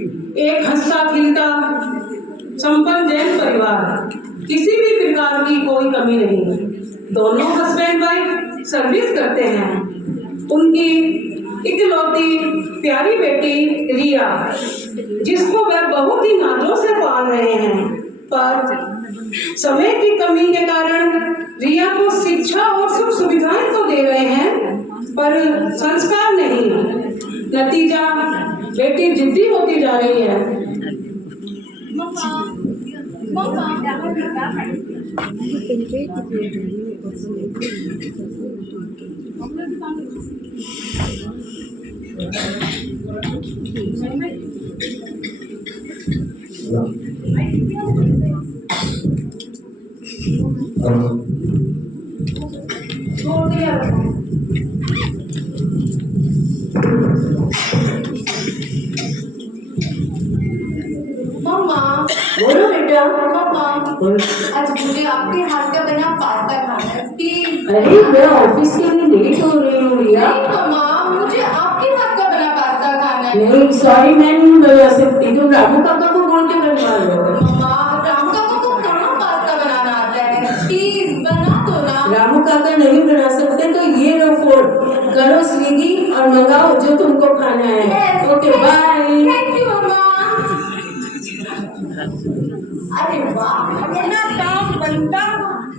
एक हंसता खिलता संपन्न जैन परिवार, किसी भी प्रकार की कोई कमी नहीं। दोनों हस्बैंड वाइफ सर्विस करते हैं। उनकी इकलौती प्यारी बेटी रिया, जिसको वह बहुत ही नाजों से पाल रहे हैं, पर समय की कमी के कारण रिया को शिक्षा और सुख सुविधाएं तो दे रहे हैं, पर संस्कार नहीं। नतीजा, बेटी जिद्दी होती जा रही है। बोलो बेटा। आज मुझे आपके हाथ का बना पास्ता खाना है प्लीज। अरे मैं ऑफिस के लिए लेट हो रही हूँ रिया। मम्मा, मुझे आपके हाथ का बना पास्ता खाना है। नहीं सॉरी, मैं नहीं बना सकती, तुम रामू काका को बोल के बनवा लो। मम्मा, रामू काका को कहाँ पास्ता बनाना आता है, प्लीज बना दो ना। रामू काका नहीं बना सकते तो ये लो फोन करो, स्विगी और मंगाओ जो तुमको खाना है। Okay bye. Thank you mama. अरे वाह, अपना काम बनता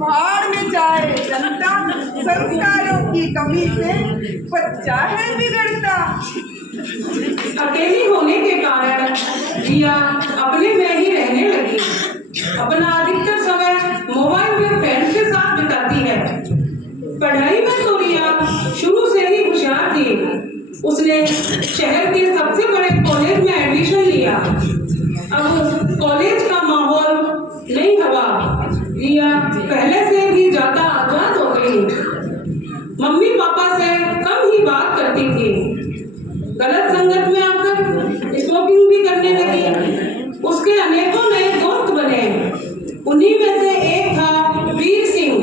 भाड़ में जाए जनता, संस्कारों की कमी से बच्चा है बिगड़ता। अकेली होने के कारण रिया अपने में ही रहने लगी। अपना अधिकतर समय मोबाइल में फ्रेंड्स के साथ बिताती है। पढ़ाई में तो रिया शुरू से ही होशियार थी। उसने शहर के सबसे बड़े कॉलेज में एडमिशन लिया। अब कॉलेज का माहौल, नई हवा, रिया पहले से भी ज्यादा आजाद हो गई। मम्मी पापा से कम ही बात करती थी। गलत संगत में आकर स्मोकिंग भी करने लगी। उसके अनेकों नए दोस्त बने। उन्हीं में से एक था वीर सिंह,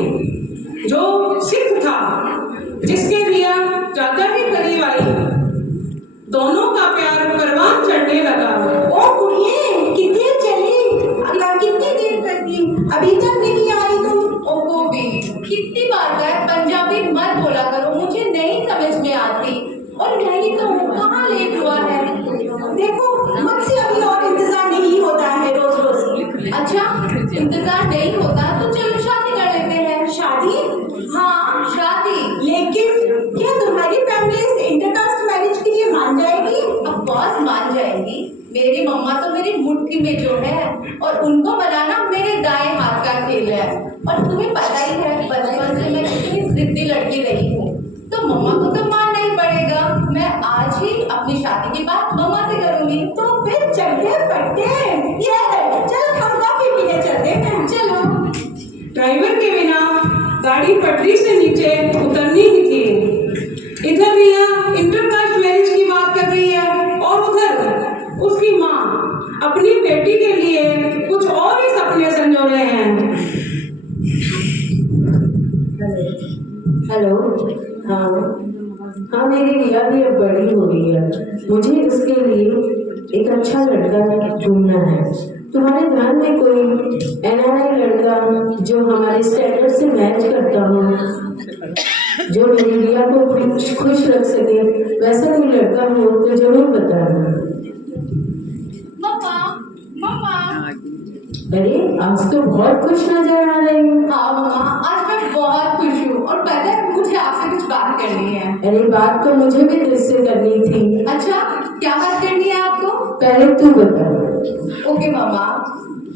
जो सिख था, जिसके रिया ज्यादा ही करीब आई। दोनों का प्यार परवान चढ़ने लगा। ओ कुड़िए, कितने चली? अल्लाह कितनी देर कर दी, अभी तक नहीं आई तुम? ओहो भी, कितनी बार कहा पंजाबी मत बोला करो, मुझे नहीं समझ में आती। और नहीं तो कहाँ लेट हुआ है। देखो, मुझसे अभी और इंतजार नहीं होता है रोज रोज। अच्छा, इंतजार नहीं होता तो चलो शादी कर लेते हैं। शादी? हाँ शादी। लेकिन क्या तुम्हारी फैमिली इस इंटरकास्ट मैरिज के लिए मान जाएगी? अब बॉस मान जाएगी। मेरी मम्मा तो मेरी मुट्ठी में जो है, और उनको बनाना मेरे दाएं हाथ का खेल है। और तुम्हें पता ही है बचपन से मैं कितनी जिद्दी लड़की रही हूँ, तो मम्मा को तो मानना ही पड़ेगा। मैं आज ही अपनी शादी की बात मम्मा से करूंगी। तो फिर चलते पड़ते चलो हम कॉफी पीने चलते हैं। चलो। ड्राइवर के बिना गाड़ी पटरी से नीचे उतरनी ही थी। इधर रिया इंटरकास्ट मैरिज की बात कर रही है और उधर उसकी माँ अपनी बेटी के लिए कुछ और ही सपने संजो रहे हैं। हेलो। हाँ मेरी रिया भी अब बड़ी हो रही है। मुझे उसके लिए एक अच्छा लड़का ढूंढना है। तुम्हारे ध्यान में कोई NRI लड़का जो हमारे स्टैंडर्ड से मैच करता हो, जो मेरी रिया को खुश रख सके, वैसा कोई लड़का हो तो जरूर बताना। मम्मा, मम्मा। अरे आज तो बहुत खुश नजर आ रही हो। हाँ मम्मा, आज मैं बहुत खुश हूँ और पता है मुझे आपसे कुछ बात करनी है। अरे बात तो मुझे भी तुझसे करनी थी। अच्छा, क्या बात करनी है आपको? पहले तू बता। ओके मम्मा।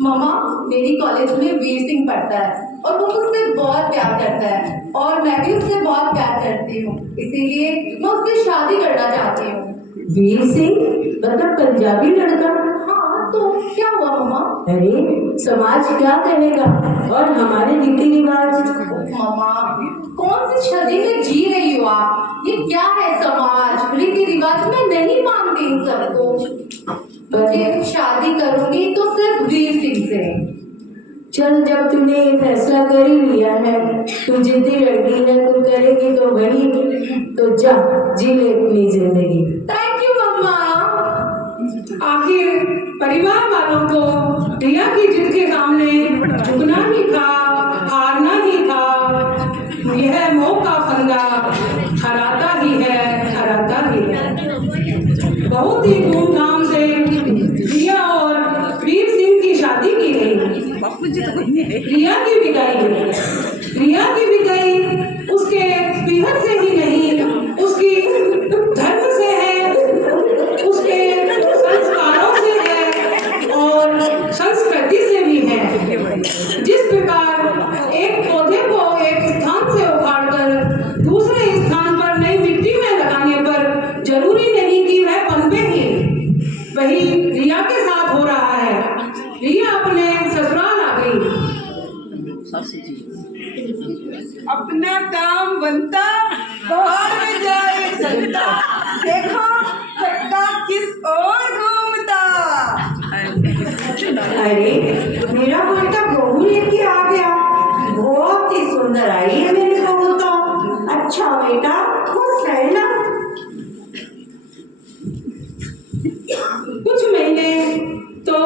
मम्मा, मेरी कॉलेज में वीर सिंह पढ़ता है और वो मुझसे बहुत प्यार करता है और मैं भी उससे बहुत प्यार करती हूँ, इसीलिए मैं उससे शादी करना चाहती हूँ। वीर सिंह मतलब पंजाबी लड़का? हाँ, तो क्या हुआ मम्मा? अरे समाज क्या कहेगा और हमारे रीति रिवाज। मम्मा, कौन सी सदी में जी रही हो आप? ये क्या है समाज, रीति रिवाज? मैं नहीं मानती इन सबको। मुझे शादी करूंगी तो सिर्फ वीर सिंह से। चल, जब तूने ये फैसला कर ही लिया है, तू जिद्दी लड़की है, तू करेगी तो वही, तो जा जी ले अपनी जिंदगी। थैंक यू मम्मा। आखिर परिवार वालों को रिया की जिद के सामने झुकना ही था, हारना ही था। यह मोह का फंदा हराता ही है, हराता ही है। बहुत ही धूमधाम से रिया और वीर सिंह की शादी की गई। रिया की विदाई उसके पीहर से ही नहीं, उसकी धर्म से है, उसके संस्कारों से है और संस्कृति से भी है। जिस प्रकार एक पौधे को एक स्थान से उखाड़कर दूसरे स्थान पर नई मिट्टी में लगाने पर जरूरी नहीं कि वह पनपे ही, वही रिया के साथ हो रहा है। रिया अपने ससुराल आ गई। अपना काम बनता बाहर में जाए जनता, देखो चक्का किस ओर घूमता। अरे मेरा बेटा बहू लेके आ गया, बहुत ही सुंदर आई है मेरी बहू तो। अच्छा बेटा खुश रहना। कुछ महीने तो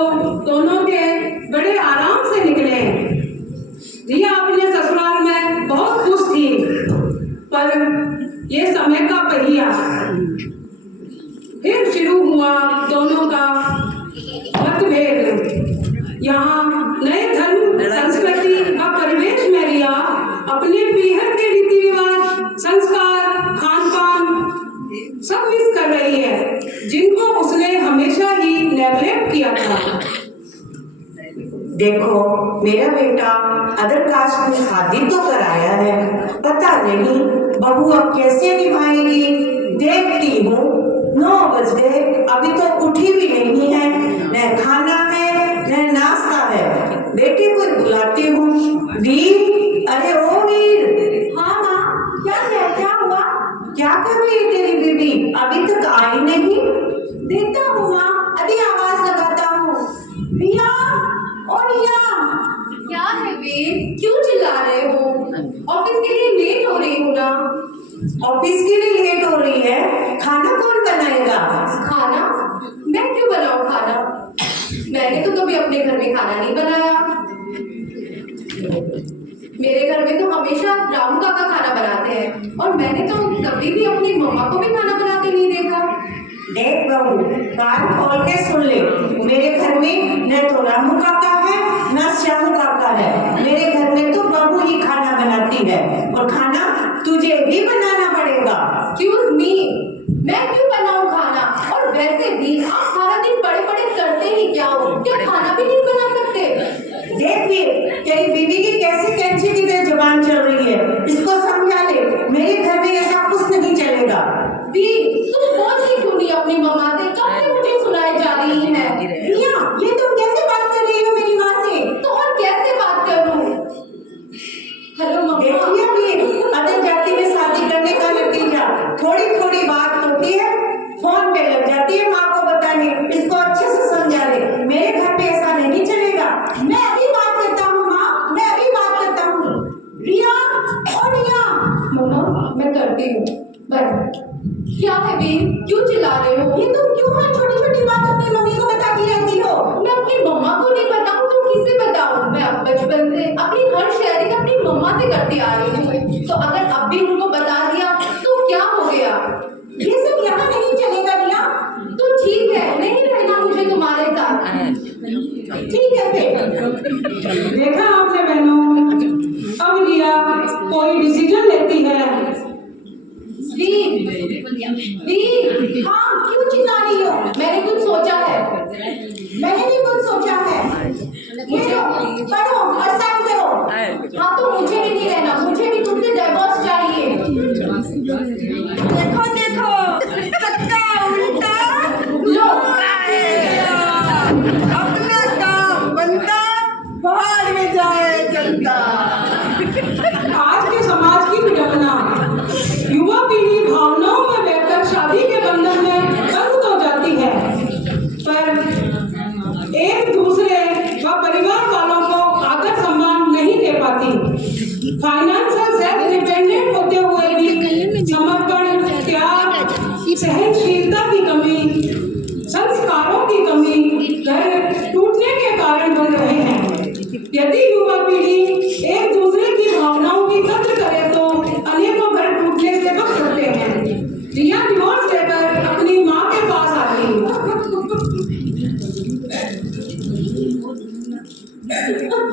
दोनों के बड़े आराम से निकले। रिया अपने ससुराल में बहुत खुश थी, पर ये समय का पहिया फिर शुरू हुआ दोनों का मतभेद। यहाँ नए धर्म, संस्कृति व परिवेश में रिया अपने पीहर के रीति रिवाज, संस्कार, खान पान सब मिस कर रही है, जिनको उसने हमेशा ही नेगलेक्ट किया था। देखो मेरा बेटा अदर कास्ट में शादी तो कराया है, पता नहीं बहू अब कैसे निभाएगी। देखती हूँ 9 बज गए, अभी तो उठी भी नहीं है, न खाना है न नाश्ता है। बेटे को बुलाती हूँ। वीर, अरे ओ वीर। हाँ माँ, क्या है, क्या हुआ? क्या कर रही है तेरी बीबी, अभी तक आई नहीं? देखता हूँ माँ, अभी आवाज लगाता हूँ। रिया, ओ रिया। क्या है वीर, क्यों चिल्ला रहे हो? ऑफिस के लिए लेट हो रही हूँ ना। ऑफिस के लिए लेट हो रही है, खाना कौन बनाएगा? खाना? मैं क्यों बनाऊँ खाना? मैंने तो कभी अपने घर में खाना नहीं बनाया। मेरे घर में तो हमेशा रामू काका खाना बनाते हैं, और मैंने तो कभी भी अपनी मम्मा को भी खाना बनाते नहीं देखा। देख बहू, कान खोल के सुन ले, मेरे घर में न तो रामू काका है न श्यामू काका है। मेरे घर में तो बहू ही खाना बनाती है, और खाना तुझे भी बनाना पड़ेगा। Excuse me, मैं क्यों बनाऊं खाना? और वैसे भी आप सारा दिन पड़े पड़े करते ही क्या हो? क्या खाना भी नहीं बना सकते? देख वीर, तेरी बीवी की कैसे कैंची की तेरी जुबान चल रही है, इसको समझा ले। मेरे घर में ऐसा कुछ नहीं चलेगा। वीर, तुम बोल ही क्यों नहीं अपनी मम्मा से? कब से मुझे सुनाई जा रही है। रिया, ये तुम कैसे बात कर रही हो मेरी माँ से? तो और कैसे बात करूं? हेलो मम्मा। देखिए वीर, अदर जाति में शादी करने का नतीजा थोड़ी थोड़ी बात होती है, फोन पे लग जाती है माँ को बताने। इसको अच्छे से समझा ले, मेरे घर पे ऐसा नहीं चलेगा। मैं अभी बात करता हूँ माँ, मैं अभी बात करता हूँ। रिया, ओ रिया। मम्मा, मैं करती हूँ, बट क्या है वीर, क्यों चिल्ला रहे हो? ये तुम क्यों हर छोटी छोटी बात अपनी मम्मी को बताती रहती हो? मैं अपनी मम्मा को नहीं बताऊं तो किसे बताऊं? मैं अब बचपन से अपनी हर शेयरिंग अपनी मम्मा से करती आ रही हूँ, तो अगर अब भी उनको बता दिया तो क्या हो गया? ये सब यहाँ नहीं चलेगा रिया। तो ठीक है, नहीं रहना मुझे तुम्हारे साथ। ठीक है फिर। देखा आपने बहनों, अब रिया कोई डिसीजन लेती है। वीर, वीर, हाँ, क्यों चिल्ला रही हो? मैंने कुछ सोचा है। मैंने भी कुछ सोचा है। मुझे पढ़ो और साइन करो। हाँ, तो मुझे भी नहीं रहना, मुझे भी तुमसे डिवोर्स चाहिए। देखो देखो चक्का उल्टा लो, अपना काम बनता बाहर में जाए जनता। आज के समाज की विडंबना, युवा पीढ़ी भावनाओं में बहकर शादी के बंधन में बंद हो जाती है, पर एक दूसरे व परिवार वालों को आदर सम्मान नहीं दे पाती।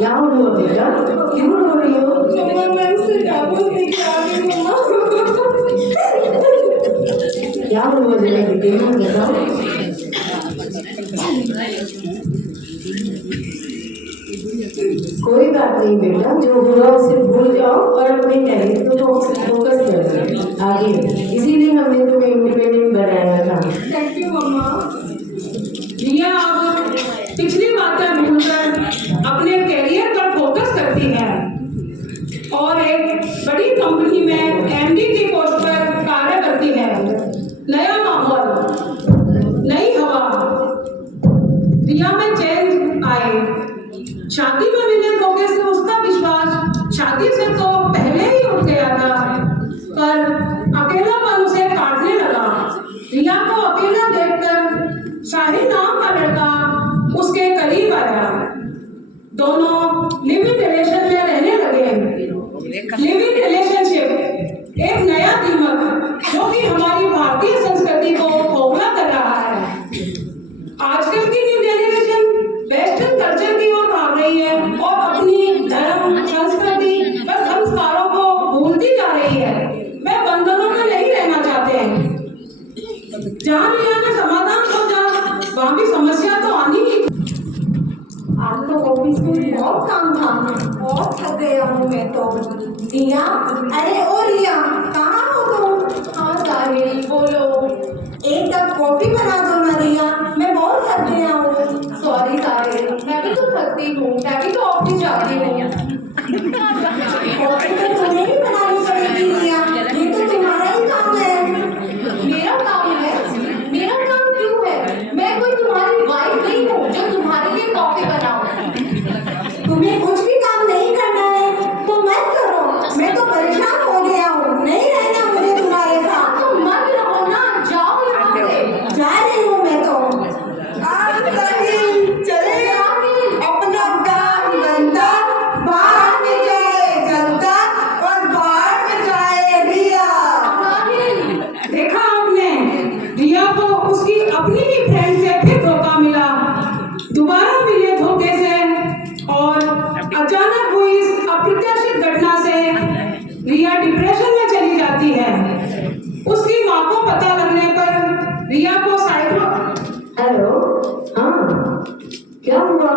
क्या हुआ बेटा, क्यों रो रही हो? मम्मा मैं उससे डाबोस लेके आ गई मम्मा। क्या हुआ जरा डिटेल में बताओ। कोई बात नहीं बेटा, जो हुआ उसे भूल जाओ और अपने टैलेंट को फोकस करो आगे। इसीलिए हमने तुम्हें इंडिपेंडेंट बनाया था। थैंक यू मम्मा। रिया अब पिछली बातें भूलकर अपने करियर पर फोकस करती है और एक बड़ी कंपनी में एमडी की पोस्ट पर कार्य करती है। नया माहौल, नई हवा, रिया में चेंज आए। शादी में मिले धोखे से उसका विश्वास शादी से तो पहले ही उठ गया था, पर अकेलापन उसे काटने लगा। रिया को अकेला देखकर शाहिद नाम का लड़का उसके करीब आया। दोनों लिविंग रिलेशन में रहने लगे। लिविंग रिलेशनशिप एक नया दीमक जो कि हमारी भारतीय संस्कृति को खोखला कर रहा है। आजकल की न्यू जनरेशन वेस्टर्न कल्चर की ओर भाग रही है और अपनी धर्म, संस्कृति व संस्कारों को भूलती जा रही है। वे बंधनों में नहीं रहना चाहते हैं। जहाँ रिया ने समाधान खोजा, वहाँ भी समस्या तो आनी ही। आज तो ऑफिस में बहुत काम था, बहुत थक गया हूँ मैं तो। रिया, अरे ओ रिया, कहाँ हो तुम? हाँ साहिल, बोलो। एक कप कॉफी बना दो ना रिया, मैं बहुत थक गया हूँ। सॉरी साहिल, मैं भी तो थकती हूँ, मैं भी तो ऑफिस जाती हूँ। कॉफी तो तुम्हें ही बनानी पड़ेगी रिया, ये तो तुम्हारा ही काम है। मेरा काम है? मेरा काम क्यों है? मैं कोई तुम्हारी वाइफ नहीं हूँ जो तुम्हारे लिए कॉफी बनाऊं। तुम्हें कुछ भी काम नहीं करना है तो मत करो, मैं तो परेशान हो गया हूँ, नहीं रहना मुझे तुम्हारे साथ। तो मत रहो ना, जाओ यहाँ से। जा रही हूँ मैं तो। चले अपना काम धंधा, बाहर में जाए जनता और बाहर में जाए रिया। देखा आपने, रिया को उसकी अपनी ही फ्रेंड से फिर धोखा मिला। दोबारा मिले धोखे से और अचानक हुई इस अप्रत्याशित घटना से रिया डिप्रेशन में चली जाती है। उसकी माँ को पता लगने पर रिया को साइको। हेलो, हाँ क्या हुआ?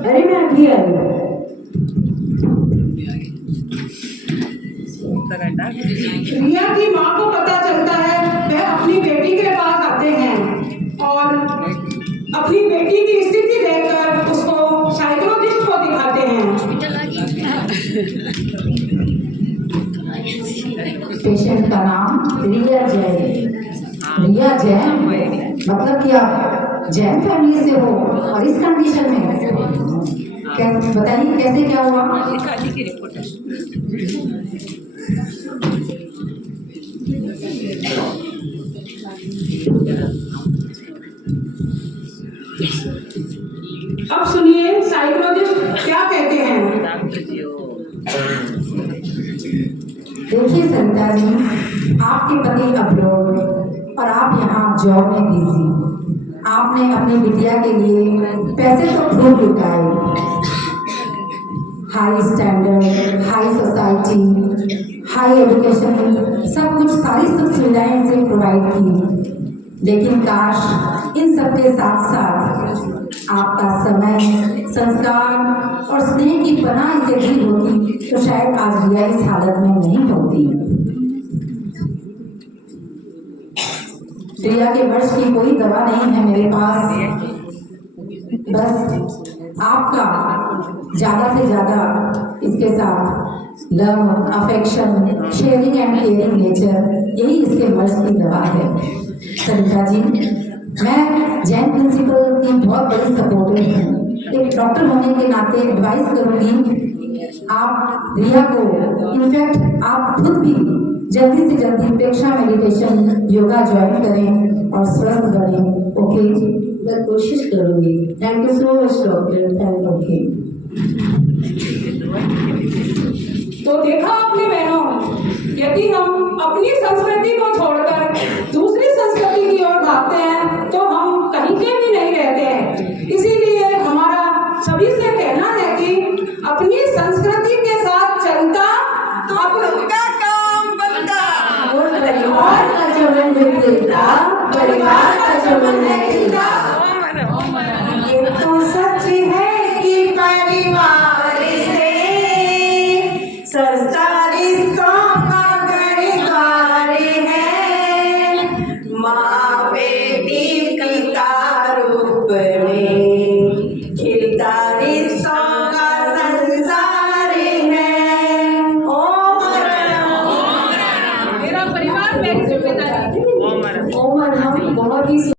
अरे मैं अभी आई। रिया की माँ को पता चलता है, वह अपनी बेटी के पास आते हैं और अपनी बेटी की स्थिति देखकर उसको साइकोलॉजिस्ट को दिखाते हैं। पेशेंट का नाम रिया जैन। रिया जैन मतलब कि आप जैन फैमिली से हो और इस कंडीशन में क्या बताइए कैसे क्या हुआ? अब सुनिए साइकोलॉजिस्ट क्या कहते हैं। देखिए सरिता जी, आपके पति अब्रॉड और आप यहाँ जॉब में बिजी। आपने अपनी बिटिया के लिए पैसे तो खूब लुटाए, high standard, high society, high education, सब कुछ सारी सुख सुविधाएं इसे प्रोवाइड की। लेकिन काश इन सब के साथ साथ आपका समय, संस्कार और स्नेह की पनाह इसे दी होती तो शायद आज रिया इस हालत में नहीं होती। रिया के वर्ष की कोई दवा नहीं है मेरे पास, बस आपका ज़्यादा से ज़्यादा इसके साथ love, affection, sharing and caring nature, यही इसके मर्ज की दवा है। सरिता जी, मैं जैन प्रिंसिपल की बहुत बड़ी सपोर्टर हूँ। एक डॉक्टर होने के नाते एडवाइस करूँगी आप रिया को, इनफैक्ट आप खुद भी जल्दी से जल्दी प्रेक्षा मेडिटेशन, योगा ज्वाइन करें और स्वस्थ बनें। ओके, मैं कोशिश करूँगी। Thank you so much doctor. Thank okay. तो देखा आपने बहनों, यदि हम अपनी संस्कृति को छोड़कर दूसरी संस्कृति की ओर भागते हैं तो हम कहीं के भी नहीं रहते हैं। इसीलिए हमारा सभी से कहना है कि जिंदा। ये तो सच है कि परिवार से सस्ता रिश्तों का घर-द्वार है। माँ बेटी पिता रूप में खिलता रिश्तों का संसार है। ओम मेरा परिवार मेरी जिम्मेदारी। ओम और हम बहुत ही